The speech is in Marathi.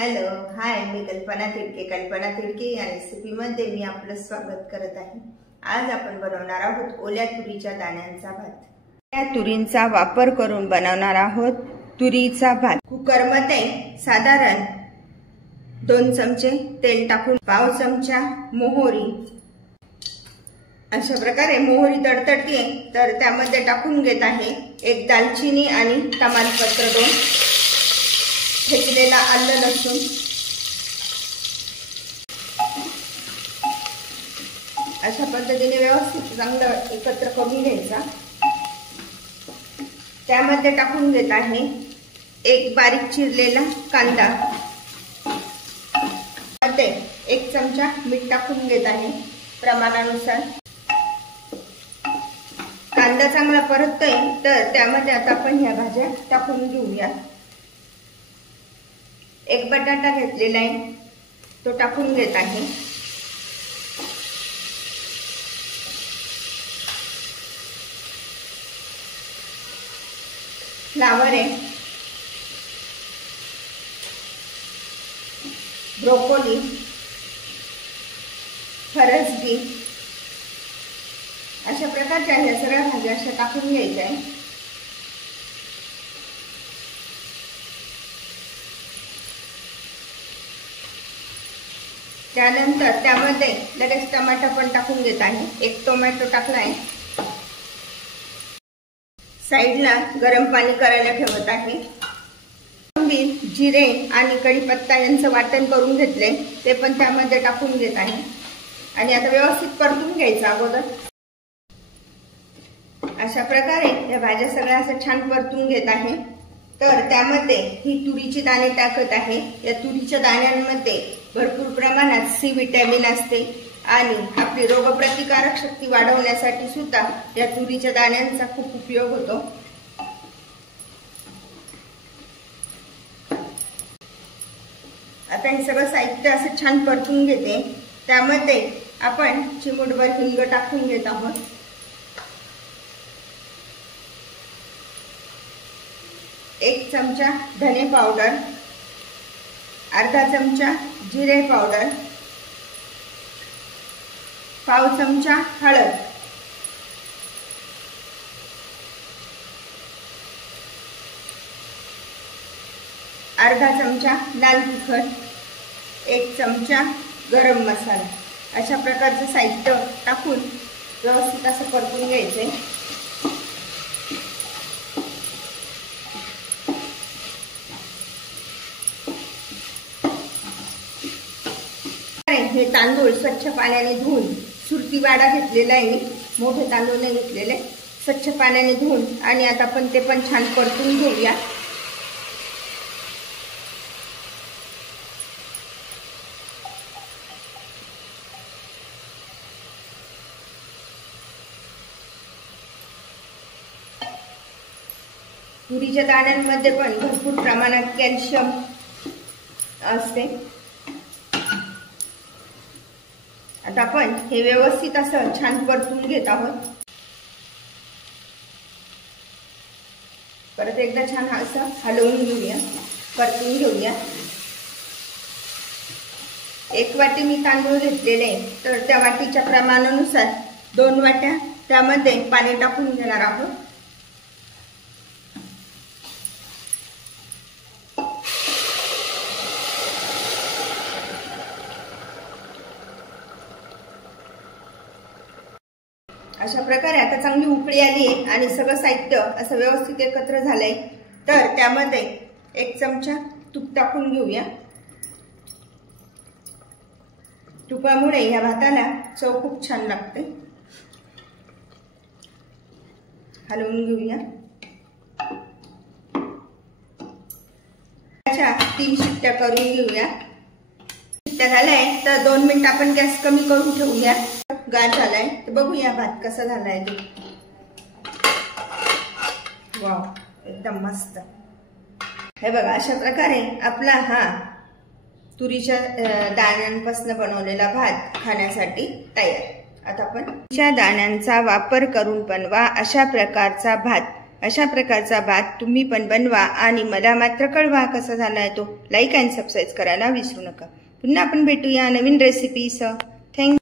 हॅलो हाय, मी कल्पना तिडके. कल्पना तिडके या रेसिपीमध्ये मी आपलं स्वागत करत आहे. आज आपण बनवणार आहोत ओल्या तुरीच्या दाण्यांचा भात. या तुरींचा वापर करून बनवणार आहोत तुरीचा भात. कुकरमध्ये साधारण 2 चमचे तेल टाकून पाव चमचा मोहरी, अशा प्रकारे मोहरी तडतडते तर त्यामध्ये टाकून घेत आहे 1 दालचिनी आणि तमालपत्र 2, ठेचलेला आलं लसूण, अशा पद्धतीने व्यवस्थित चांगलं एकत्र करून घ्यायचा. त्यामध्ये टाकून घेत आहे 1 बारीक चिरलेला कांदा, मध्ये 1 चमचा मीठ टाकून घेत आहे प्रमाणानुसार. कांदा चांगला परततोय तर त्यामध्ये आता आपण ह्या भाज्या टाकून घेऊया. 1 बटाटा घेतलेला आहे, तो टाकून घेत आहे. फ्लावर आहे, ब्रोकोली, फरसबी, अशा प्रकारच्या ह्या सगळ्या भाज्या अशा टाकून घ्यायच्या आहे. त्यानंतर त्यामध्ये लगेच टमाटा पण टाकून घेत आहे. 1 टोमॅटो टाकला आहे. साईडला गरम पाणी करायला ठेवत आहे. कोथिंबीर, जिरे आणि कढीपत्ता यांचं वाटण करून घेतले, ते पण त्यामध्ये टाकून घेत आहे. आणि आता व्यवस्थित परतून घ्यायचं अगोदर. अशा प्रकारे या भाज्या सगळ्या असं छान परतून घेत आहे. तर त्यामध्ये ही तुरीची दाणे टाकत आहे. या तुरीच्या दाण्यांमध्ये भरपूर प्रमाणात सी विटॅमिन असते आणि आपली रोगप्रतिकारक शक्ती वाढवण्यासाठी सुद्धा या तुरीच्या दाण्यांचा खूप उपयोग होतो. आता हे सगळं साहित्य असं छान परतून घेते. त्यामध्ये आपण चिमूटभर हिंग टाकून घेत आहोत. एक चमचा धने पावडर, अर्धा चमचा जिरे पावडर, पाव चमचा हळद, अर्धा चमचा लाल तिखट, 1 चमचा गरम मसाला, अशा प्रकारचं साहित्य टाकून व्यवस्थित असं परतून घ्यायचंय. हे तांदूळ स्वच्छ पाण्याने धुवून, सुरती वाडा घेतलेला आहे मी, मोठे तांदूळ नाही घेतलेले, स्वच्छ पाण्याने धुवून आणि आता आपण ते पण छान परतून घेऊया. तुरीच्या दाण्यांमध्ये पण भरपूर प्रमाणात कॅल्शियम असते. आता आपण हे व्यवस्थित असं छान परतून घेत आहोत. परत एकदा छान असं हलवून घेऊया, परतून घेऊया. 1 वाटी मी तांदूळ घेतलेले, तर त्या वाटीच्या प्रमाणानुसार 2 वाट्या त्यामध्ये पाणी टाकून घेणार आहोत. अशा प्रकारे आता चांगली उकळी आली आहे आणि सगळं साहित्य असं व्यवस्थित एकत्र झालंय. तर त्यामध्ये 1 चमचा तूप टाकून घेऊया. तुपामुळे या भाताला चव खूप छान लागते. हलवून घेऊया. 3 शिट्ट्या करून घेऊया. शिट्ट्या झालाय तर 2 मिनिट आपण गॅस कमी करून ठेवूया. गार झालाय तर बघूया भात कसा झालाय ते. वाव, एकदम मस्त. हे बघा, अशा प्रकारे आपला हा तुरीच्या दाण्यांपासून बनवलेला भात खाण्यासाठी तयार. आता आपण तुरीच्या दाण्यांचा वापर करून बनवा अशा प्रकारचा भात. अशा प्रकारचा भात तुम्ही पण बनवा आणि मला मात्र कळवा कसा झालाय तो. लाईक आणि सबस्क्राईब करायला विसरू नका. पुन्हा आपण भेटूया नवीन रेसिपीसह. थँक्यू.